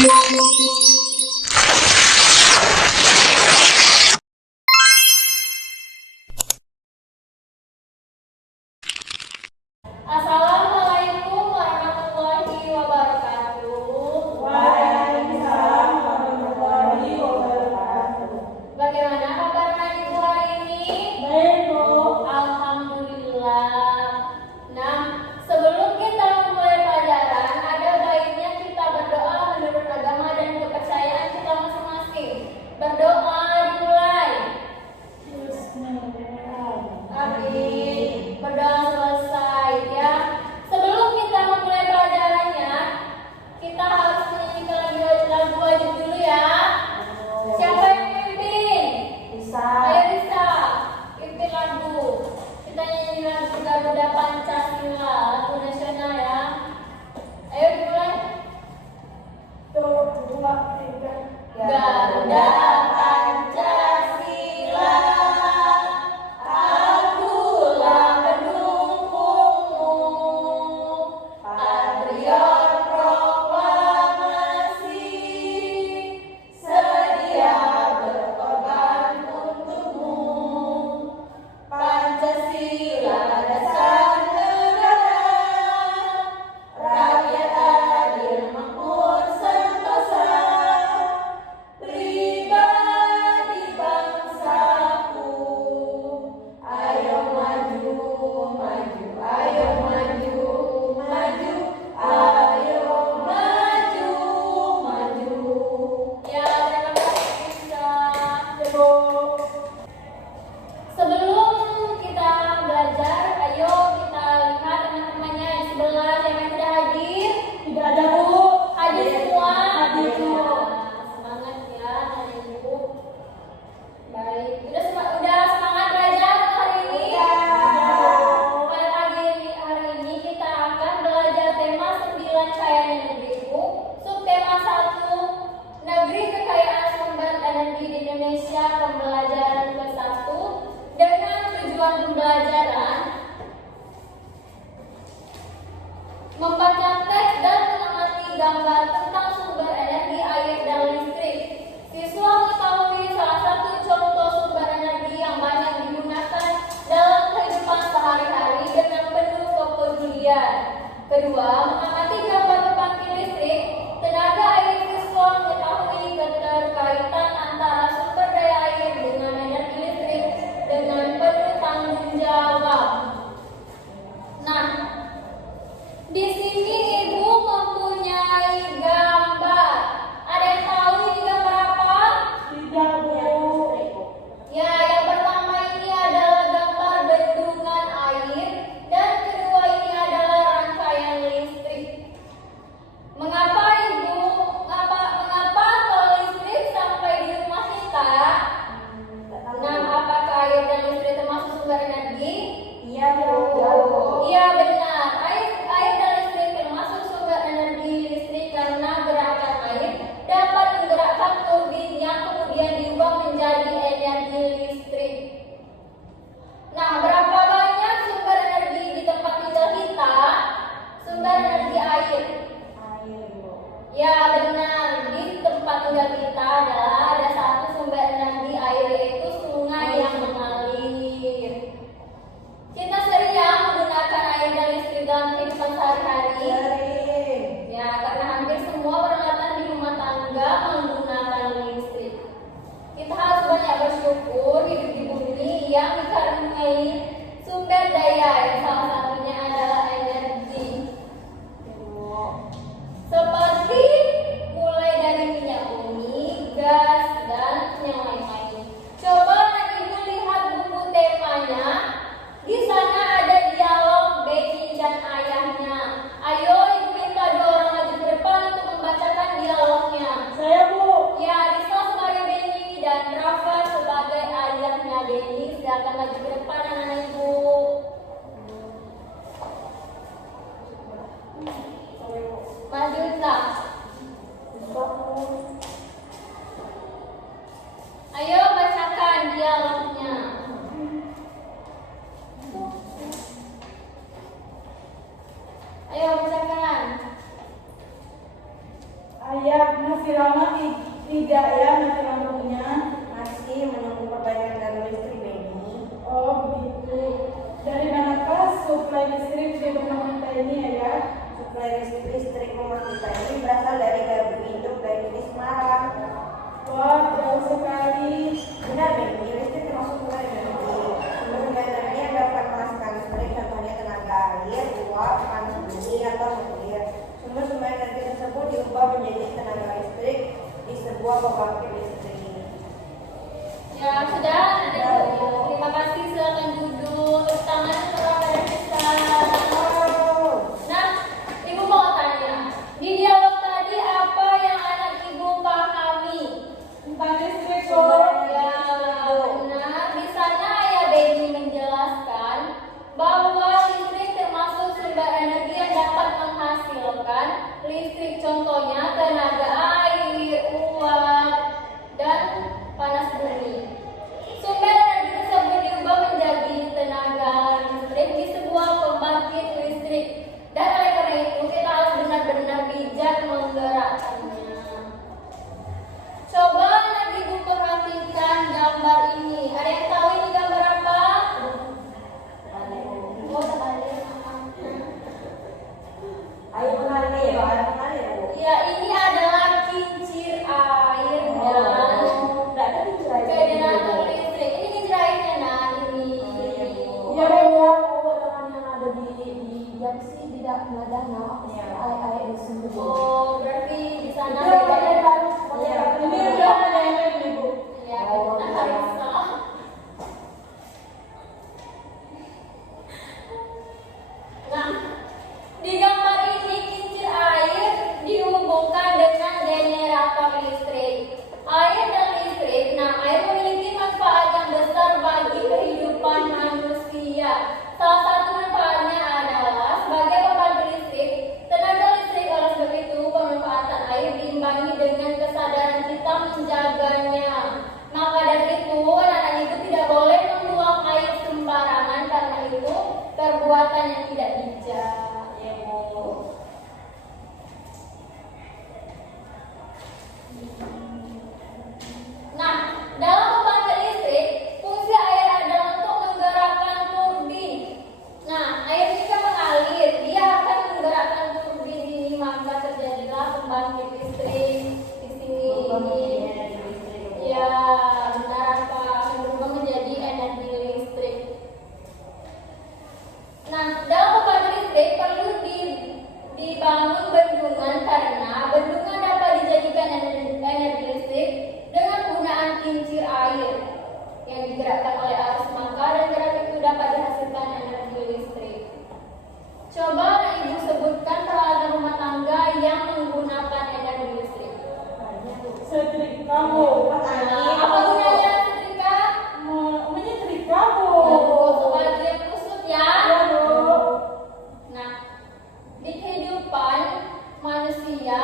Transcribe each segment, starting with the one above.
Assalamualaikum warahmatullahi wabarakatuh. Waalaikumsalam warahmatullahi wabarakatuh. Bagaimana kabar Ibu hari ini? Baik, Bu. Alhamdulillah. Nah, sebelum kita memulai pelajaran, ada baiknya kita berdoa menurut agama dan kepercayaan kita masing-masing. Berdoa dimulai. Amin. Berdoa selesai ya. Sebelum kita memulai pelajarannya, kita harus menyanyikan lagu wajib dulu ya. Siapa yang memimpin? Bisa. Ayo bisa. Pimpin lagu. Kita nyanyi lagu Garuda Pancasila, lagu nasional ya. Ayo dimulai. 1, 2, 3. Garuda Pancasila, akulah pendukungmu, patriot proklamasi, sedia berkorban untukmu. Pancasila dasar negara, rakyat adil makmur sentosa, pribadi bangsaku. Ayo maju, maju, ayo maju, maju, ayo maju, maju. Ya, terima kasih Bisa. Sebelum kita belajar, ayo kita lihat teman-temannya di sebelah yang sudah hadir. Tidak ada, Bu. Hadir semua. Hadir semua. Semangat ya hari Ibu. Baik, udah semangat belajar hari ini? Pada hari ini kita akan belajar tema 9 kekayaan negeriku. Subtema 1, Negeri Kekayaan Sumber Energi di Indonesia, pembelajaran ke-1 dengan tujuan pembelajaran membaca teks dan mengamati gambar tentang sumber energi air dan listrik. Siswa mengetahui salah satu contoh sumber energi yang banyak digunakan dalam kehidupan sehari-hari dengan penuh kepedulian. Kedua, mengamati gambar pembangkit listrik tenaga air. Siswa mengetahui keterkaitan antara sumber daya air dengan energi listrik dengan penuh tanggung jawab. Nah, di sini Ibu mempunyai gambar. Ada yang tahu ini gambar apa? Tidak, Bu. Ya, yang pertama ini adalah gambar bendungan air dan kedua ini adalah rangkaian listrik. Mengapa tol listrik sampai di rumah kita? Nah, apakah air dan listrik termasuk sumber energi? Iya, Bu. Iya benar, air dan listrik termasuk sumber energi listrik karena gerakan air dapat menggerakkan turbin yang kemudian diubah menjadi energi listrik. Nah, berapa banyak sumber energi di tempat tinggal kita? Sumber energi air. Air, Bu. Ya benar, di tempat tinggal kita ada satu sumber energi air, yaitu sungai yang mengalir. Kita sering ya menggunakan air dan listrik dalam kehidupan sehari-hari. Sering. Ya, karena hampir semua peralatan di rumah tangga menggunakan listrik. Kita harus banyak bersyukur hidup di bumi yang dikaruniai sumber daya yang salah satunya adalah energi. Bu. Seperti Ayah masih lama tidak ya mati lampunya? Masih menunggu perbaikan dari listrik ini. Oh begitu. Dari manakah suplai listrik di rumah kita ini ayah? Suplai listrik rumah kita ini berasal dari gardu induk dari Kini Semarang. Wah jauh sekali. Benar, Bebi, listrik termasuk sumber energi. Sumber energi yang dapat menghasilkan listrik contohnya tenaga air, uap, panas bumi, atau nuklir. Sumber-sumber energi tersebut diubah menjadi tenaga listrik di sebuah pembangkit listrik. Ya sudah, Ibu. Terima kasih. Silakan duduk. Tepuk tangan setelah pada kita. Nah, Ibu mau tanya, di dialog tadi apa yang anak Ibu pahami? Tentang listrik Sumber kok. Ya, benar. Di sana Ayah Baby menjelaskan bahwa listrik termasuk sumber energi yang dapat menghasilkan listrik. Contohnya tenaga air, uap, dan panas bumi. Sumber energi tersebut diubah menjadi tenaga listrik di sebuah pembangkit listrik. Dan oleh karena itu kita harus benar-benar bijak menggerakkannya. Coba anak Ibu perhatikan gambar ini. Ada yang tahu ini gambar apa? Oh, terbalik. Ayo mengalir ya, ayo mengalir, Bu. Ya, ini adalah kincir air dan Tidak ada pikiran. generator listrik. Ini kincir airnya, nah ini. Ya ayah. Dengan yang ada di Jaksi tidak ada nama air di sumber. Oh, berarti di sana Itu beda. ada Iya. ini udah ada yang lain ibu. Ya, kita harus salah. Nah, di gambar ini kincir air dihubungkan dengan generator listrik. Air dan listrik, nah air memiliki manfaat yang besar bagi kehidupan manusia. Salah satu manfaatnya adalah sebagai pembangkit listrik, tenaga listrik. Oleh sebab itu, pemanfaatan air diimbangi dengan kesadaran kita menjaganya. Maka dari itu, anak-anak itu tidak boleh membuang air sembarangan karena itu perbuatan yang tidak bijak. Iya, Bu. Nah, dalam pembangkit listrik, fungsi air adalah untuk menggerakkan turbin. Nah, air jika mengalir, dia akan menggerakkan turbin ini, maka terjadilah pembangkit listrik di sini. Ya, benar apa? Berubah menjadi energi listrik. Nah, dalam pembangkit listrik perlu dibangun bendungan karena bendungan dapat dijadikan energi listrik dengan penggunaan kincir air yang digerakkan oleh arus, maka dan gerak itu dapat dihasilkan energi listrik. Coba Ibu sebutkan peralatan rumah tangga yang menggunakan energi listrik. Setrika bu. Nah, apa gunanya setrika? Menyetrika bu. Sebagai kusut ya. Ya bu. Nah, di kehidupan manusia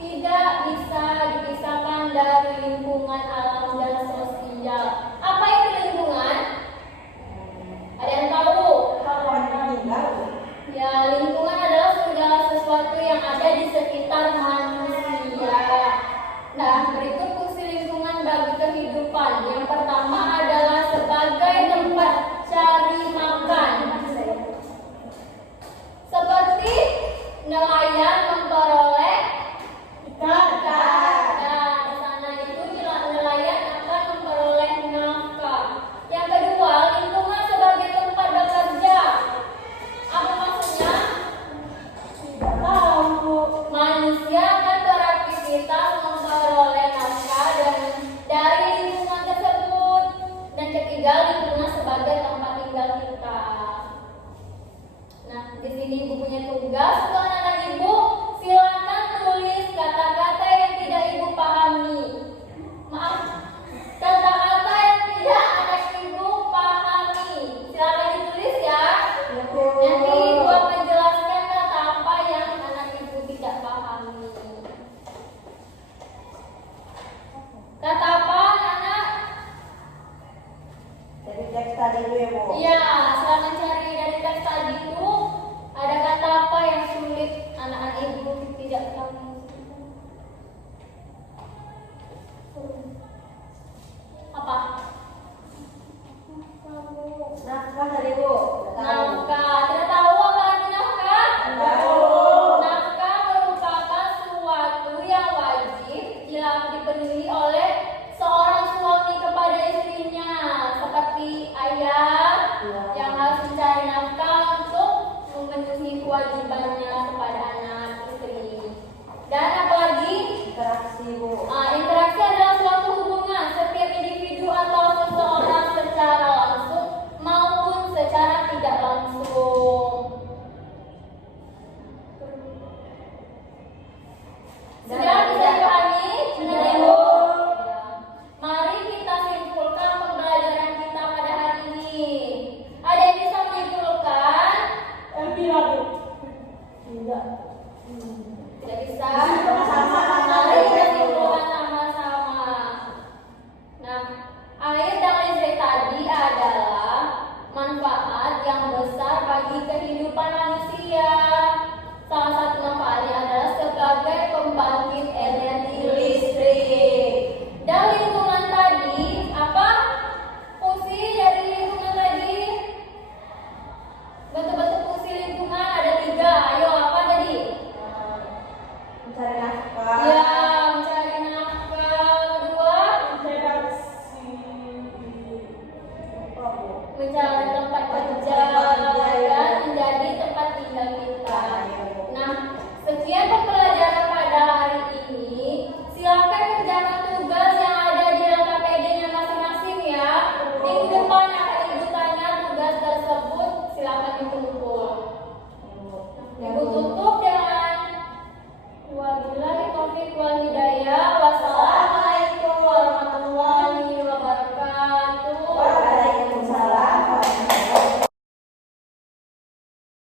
tidak bisa dipisahkan dari lingkungan alam dan sosial. Apa itu lingkungan? Ada yang tahu? Ya, lingkungan adalah segala sesuatu yang ada di sekitar manusia. Nah, berikut fungsi lingkungan bagi kehidupan. Yang pertama adalah sebagai tempat cari makan. Seperti nelayan memperoleh Ikan. Nah, di sana itu nelayan akan memperoleh nafkah. Yang kedua, lingkungan sebagai tempat bekerja. Apa maksudnya? Tidak tahu bu. Manusia akan beraktivitas memperoleh nafkah dari lingkungan tersebut. Dan ketiga, lingkungan sebagai tempat tinggal kita. Nah, di sini Ibu punya tugas untuk anak-anak Ibu. Silakan tulis kata-kata yang tidak Ibu pahami. Maaf, kata-kata yang tidak anak Ibu pahami. Silakan ditulis ya. Nanti Ibu akan menjelaskan kata apa yang anak Ibu tidak pahami. Kata apa, anak? Dari teks tadi dulu ya, Bu. Iya, silakan cari dari teks tadi itu ada kata apa yang sulit anak-anak Ibu tidak tahu. Apa? Nafkah dari Bu. Udah tahu. Nafkah. Tidak tahu apa arti nafkah? Tahu. Nafkah merupakan suatu yang wajib dipenuhi oleh seorang suami kepada istrinya, seperti ayah yang harus mencari nafkah untuk memenuhi kewajibannya kepada anak istri. Dan